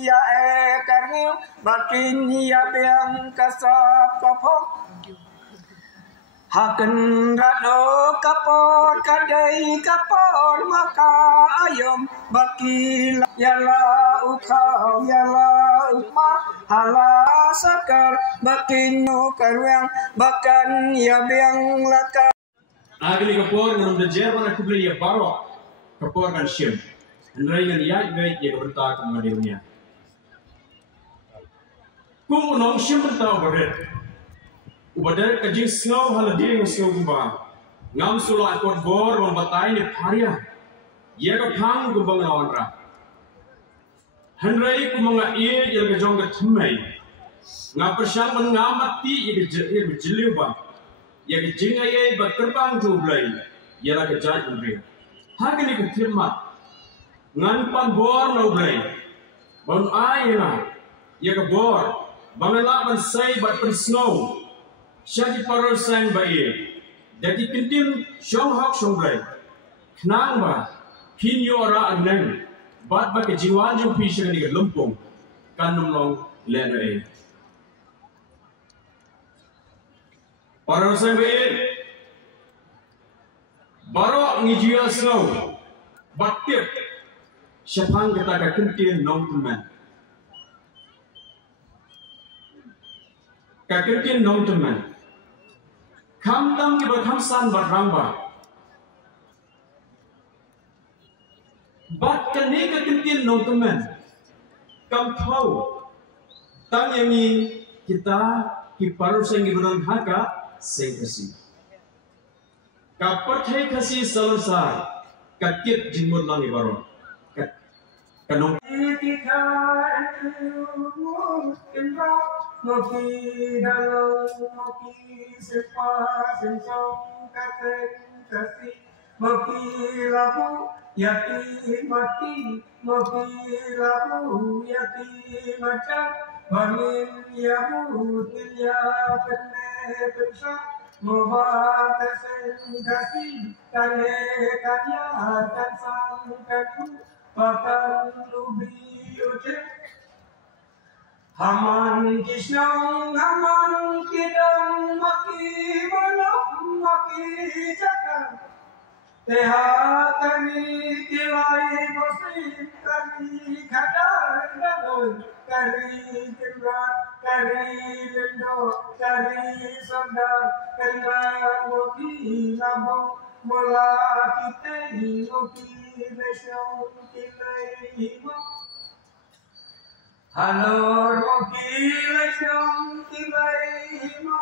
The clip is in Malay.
ya karniu bakin ya biang kasap kapok haken rado kapor kadai kapor maka ayom bakil yala ukau yala ukma hala sakar bakin karwang bakan ya biang laka agni kapor nang dejer mana kubli ya baro kapor kan shim Andai yang ia baik dia berta kemudiannya. Kum unong shim berta berat. Ubadar kajing snow haladir yang snow gumba. Ngam sula akor bor membatai ni paria. Ia kapang gumbang lawan ra. Andai kumanga ia yang kejong ketemai. Ngap persyang mengamati ia berjeliu bang. Ia kejing ia berterbang jublai. Ia lah kejat memberi. Hagi ni ketermat. Ngan pan bor no blay bon ai na ya ka bor bangala ban sai bat per snow shaji parar sang ba e dati kintin shong hok shong blay knang ba kin yo ra anang bat ba ke jiwan jong pi shang ni lumpong kan nom long le na e parar sang ba e baro ngi jia snow bat tip Syafang kata kakentin nong teman. Kakentin nong teman. Kam tam ke berkamsan berramba. Bat kani kakentin nong teman. Kam tahu. Tang yang ini kita kiparu sengi berang haka sengkasi. Kapat hai kasi selesai. Kakit jimut langi baru. Kanong Ketika ngopi dalam ngopi sepas sencong kasih ngopi labu yati mati ngopi labu yati macam bangun yabu dia pernah bersah Moba kasih kane kaya dan sang kaku Pakan lubi uce Haman kisnong haman kidang maki balok maki jakar Teha kami kilai bosip kami kadar dadoy Kari kimrat, kari lendo, kari sodar Kari woki labong Mula kita woki besok kita himo Halo woki besok kita himo